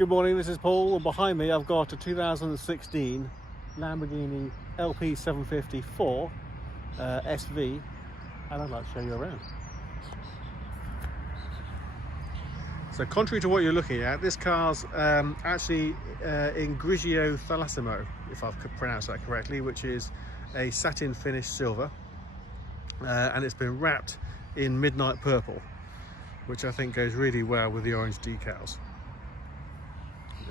Good morning, this is Paul, and behind me I've got a 2016 Lamborghini LP750 4 SV, and I'd like to show you around. So contrary to what you're looking at, this car's actually in Grigio Thalassimo, if I've pronounced that correctly, which is a satin finished silver, and it's been wrapped in midnight purple, which I think goes really well with the orange decals.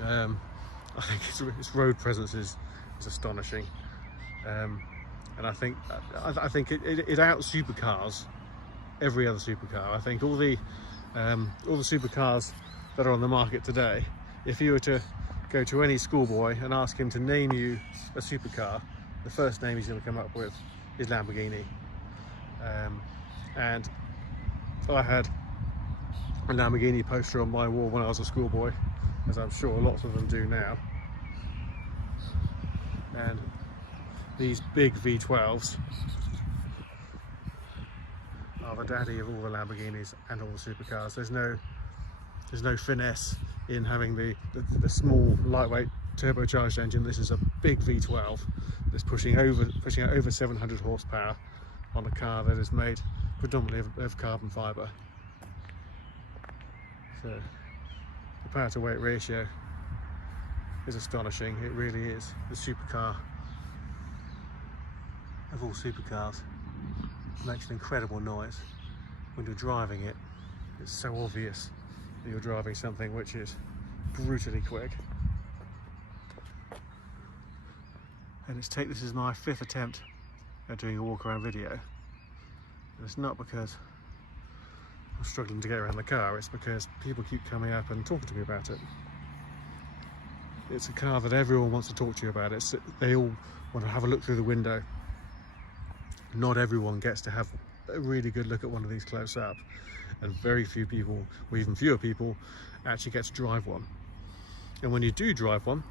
I think its road presence is astonishing, and I think it out supercars every other supercar. I think all the supercars that are on the market today, if you were to go to any schoolboy and ask him to name you a supercar, the first name he's going to come up with is Lamborghini. And I had a Lamborghini poster on my wall when I was a schoolboy, as I'm sure lots of them do now. And these big V12s are the daddy of all the Lamborghinis and all the supercars. There's no finesse in having the small, lightweight turbocharged engine. This is a big V12 that's pushing out over 700 horsepower on a car that is made predominantly of carbon fibre. So the power to weight ratio is astonishing. It really is the supercar of all supercars. It makes an incredible noise when you're driving it. It's so obvious that you're driving something which is brutally quick. And this is my 5th attempt at doing a walk around video. And it's not because I'm struggling to get around the car, it's because people keep coming up and talking to me about it. It's a car that everyone wants to talk to you about. They all want to have a look through the window. Not everyone gets to have a really good look at one of these close up, and very few people, or even fewer people, actually get to drive one. And when you do drive one,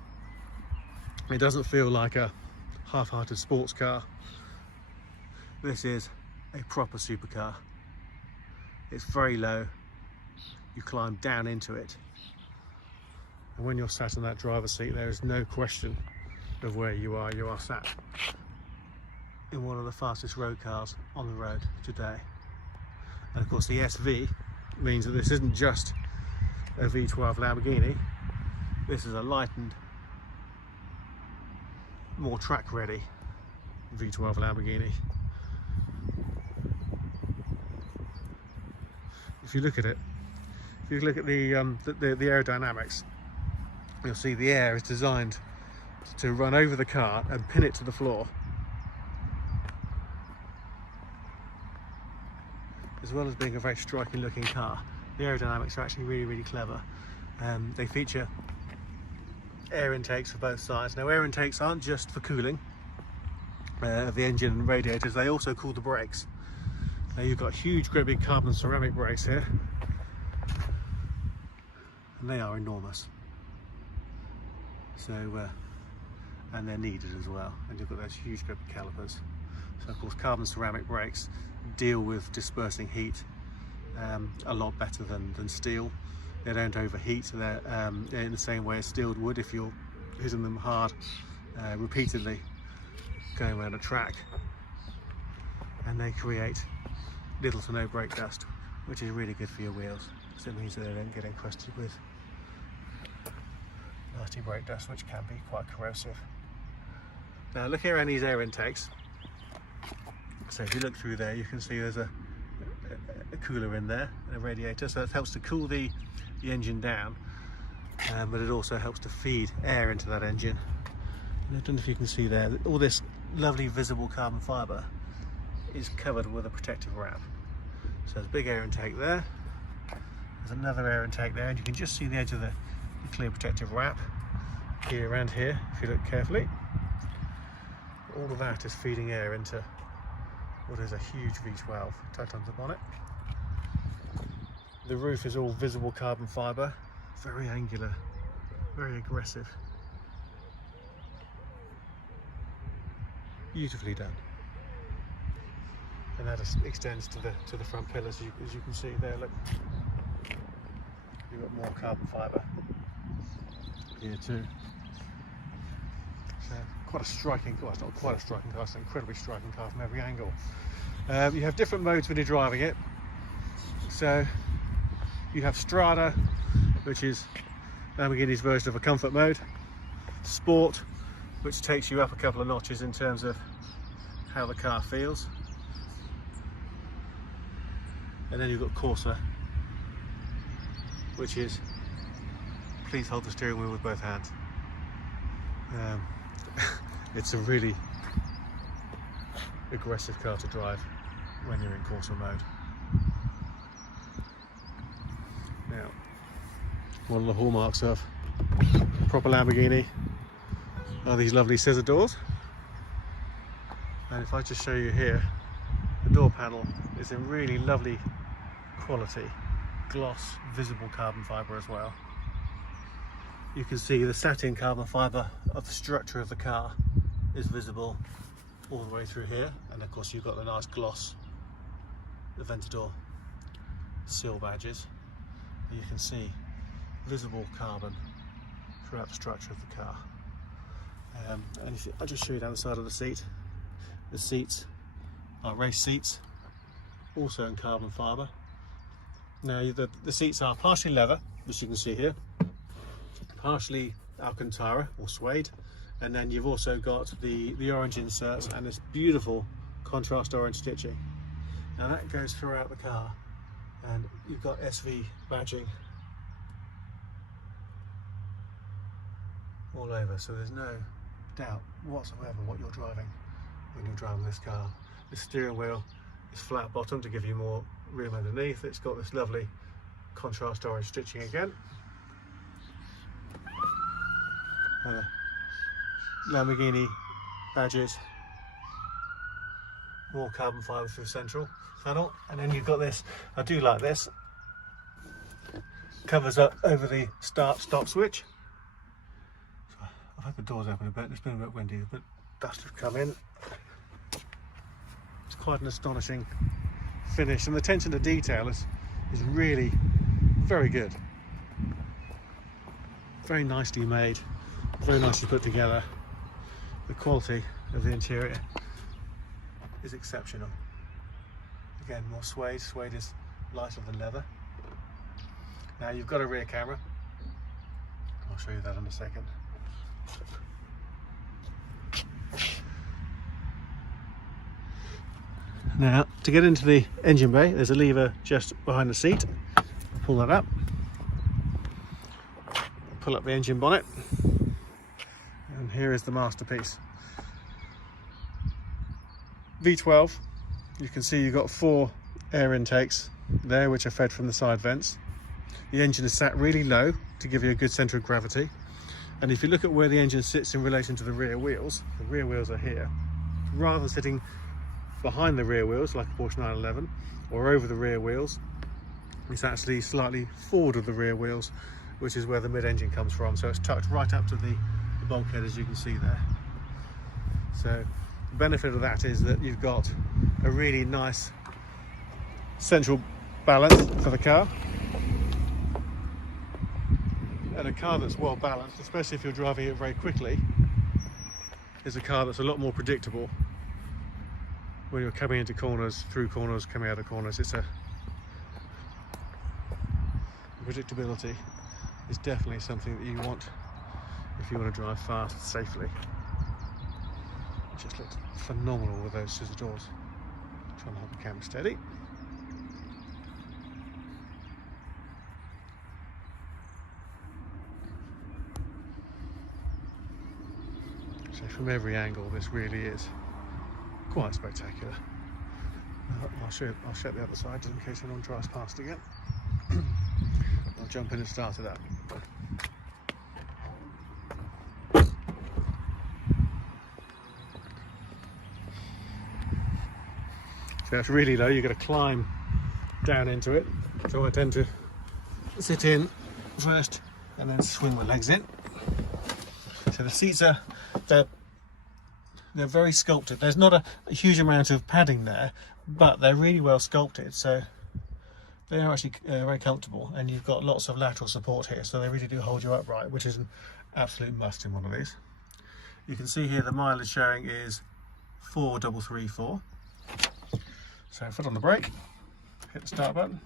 it doesn't feel like a half-hearted sports car. This is a proper supercar. It's very low, you climb down into it, and when you're sat in that driver's seat, there is no question of where you are. You are sat in one of the fastest road cars on the road today. And of course the SV means that this isn't just a V12 Lamborghini, this is a lightened, more track ready V12 Lamborghini. If you look at it, if you look at the aerodynamics, you'll see the air is designed to run over the car and pin it to the floor. As well as being a very striking looking car, the aerodynamics are actually really clever. They feature air intakes for both sides. Now, air intakes aren't just for cooling of the engine and radiators, they also cool the brakes. Now you've got huge, great big carbon ceramic brakes here, and they are enormous. So, and they're needed as well. And you've got those huge, great big calipers. So of course, carbon ceramic brakes deal with dispersing heat a lot better than steel. They don't overheat. They're in the same way as steel would if you're hitting them hard repeatedly going around a track. And they create little to no brake dust, which is really good for your wheels, so it means that they don't get encrusted with nasty brake dust, which can be quite corrosive. Now, looking around these air intakes, so if you look through there, you can see there's a cooler in there and a radiator, so it helps to cool the engine down, but it also helps to feed air into that engine. And I don't know if you can see there, all this lovely visible carbon fibre is covered with a protective wrap. So there's a big air intake there, there's another air intake there, and you can just see the edge of the clear protective wrap here around here if you look carefully. All of that is feeding air into what is a huge V12 tucked under the bonnet. The roof is all visible carbon fibre, very angular, very aggressive. Beautifully done. And that extends to the front pillars, as you can see there. Look, you've got more carbon fibre. here too. So quite a striking, well, it's not quite a striking car, it's an incredibly striking car from every angle. You have different modes when you're driving it. So you have Strada, which is Lamborghini's version of a comfort mode. Sport, which takes you up a couple of notches in terms of how the car feels. And then you've got Corsa, which is please hold the steering wheel with both hands. It's a really aggressive car to drive when you're in Corsa mode. Now, one of the hallmarks of proper Lamborghini are these lovely scissor doors. And if I just show you here, the door panel is in really lovely quality gloss visible carbon fibre as well. You can see the satin carbon fibre of the structure of the car is visible all the way through here, and of course you've got the nice gloss Aventador seal badges. You can see visible carbon throughout the structure of the car. And if I'll just show you down the side of the seat. The seats are race seats, also in carbon fibre. Now the seats are partially leather, as you can see here, partially Alcantara or suede, and then you've also got the orange inserts and this beautiful contrast orange stitching. Now that goes throughout the car, and you've got SV badging all over, so there's no doubt whatsoever what you're driving when you're driving this car. The steering wheel is flat bottom to give you more room underneath. It's got this lovely contrast orange stitching again. Lamborghini badges, more carbon fibre through central panel, and then you've got this, I do like this, covers up over the start-stop switch. So I've had the doors open a bit, it's been a bit windy, but dust have come in. It's quite an astonishing finish, and the attention to detail is really very good. Very nicely made, very nicely put together. The quality of the interior is exceptional. Again, more suede. Suede is lighter than leather. Now you've got a rear camera. I'll show you that in a second. Now, to get into the engine bay, there's a lever just behind the seat. Pull that up. Pull up the engine bonnet. And here is the masterpiece. V12, you can see you've got 4 air intakes there which are fed from the side vents. The engine is sat really low to give you a good centre of gravity, and if you look at where the engine sits in relation to the rear wheels are here. Rather than sitting behind the rear wheels like a Porsche 911 or over the rear wheels, it's actually slightly forward of the rear wheels, which is where the mid-engine comes from, so it's tucked right up to the bulkhead, as you can see there. So the benefit of that is that you've got a really nice central balance for the car, and a car that's well balanced, especially if you're driving it very quickly, is a car that's a lot more predictable when you're coming into corners, through corners, coming out of corners. It's predictability is definitely something that you want if you want to drive fast safely. It just looks phenomenal with those scissor doors. Trying to hold the camera steady. So from every angle, this really is quite spectacular. I'll show the other side just in case anyone drives past again. I'll jump in and start it up. So it's really low, you've got to climb down into it. So I tend to sit in first and then swing my legs in. So the seats are, they're very sculpted. There's not a huge amount of padding there, but they're really well sculpted. So they are actually very comfortable, and you've got lots of lateral support here, so they really do hold you upright, which is an absolute must in one of these. You can see here the mileage showing is 4,334. So foot on the brake, hit the start button,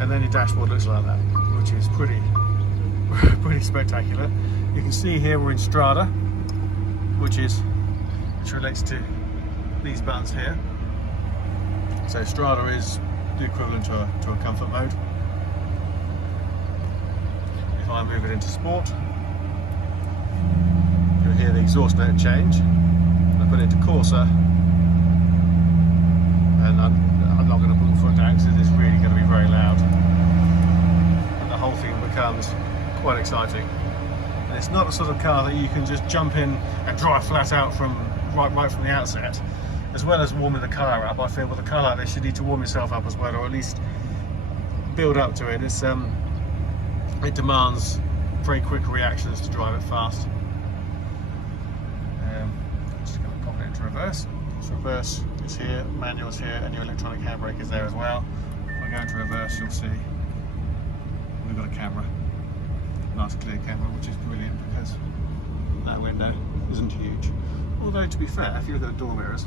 and then your dashboard looks like that, which is pretty spectacular. You can see here we're in Strada, which relates to these buttons here. So Strada is the equivalent to a comfort mode. If I move it into sport, you'll hear the exhaust note change. I put it into Corsa, and I'm not going to put the foot down because it's really going to be very loud. And the whole thing becomes quite exciting. And it's not the sort of car that you can just jump in and drive flat out from right from the outset. As well as warming the car up, I feel with a car like this you need to warm yourself up as well, or at least build up to it. It demands very quick reactions to drive it fast. I'm just going to pop it into reverse. So reverse is here, manual is here, and your electronic handbrake is there as well. If I go into reverse, you'll see we've got a camera, nice clear camera, which is brilliant because that window isn't huge. Although to be fair, if you look at the door mirrors,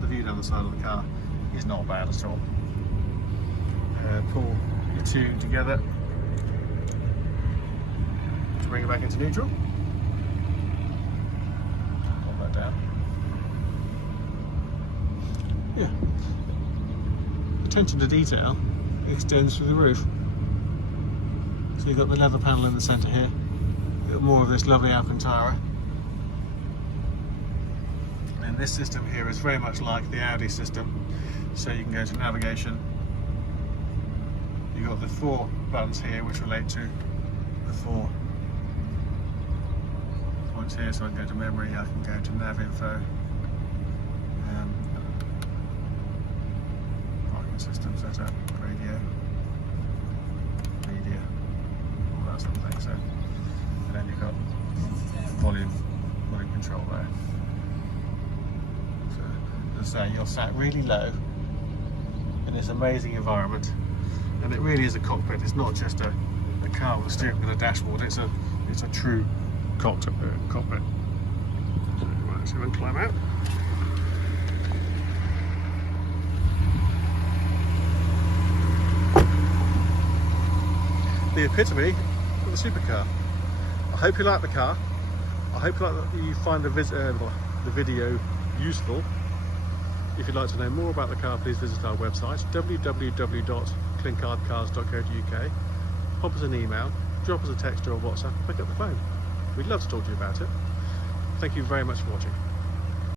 the view down the side of the car is not bad at all. Pull your two together to bring it back into neutral. Pull that down. Yeah. Attention to detail extends through the roof. So you've got the leather panel in the centre here. You've got more of this lovely Alcantara. And this system here is very much like the Audi system. So you can go to navigation. You've got the 4 buttons here which relate to the 4 points here. So I can go to memory, I can go to nav info. Parking system setup, radio, media, all that sort of thing. So, and then you've got volume control there. As I say, you're sat really low in this amazing environment, and it really is a cockpit. It's not just a car with a steering wheel and a dashboard. It's a true cockpit. So, right, so we'll climb out. The epitome of a supercar. I hope you like the car. I hope you find the video useful. If you'd like to know more about the car, please visit our website, www.clinkardcars.co.uk. Pop us an email, drop us a text or a WhatsApp, pick up the phone. We'd love to talk to you about it. Thank you very much for watching.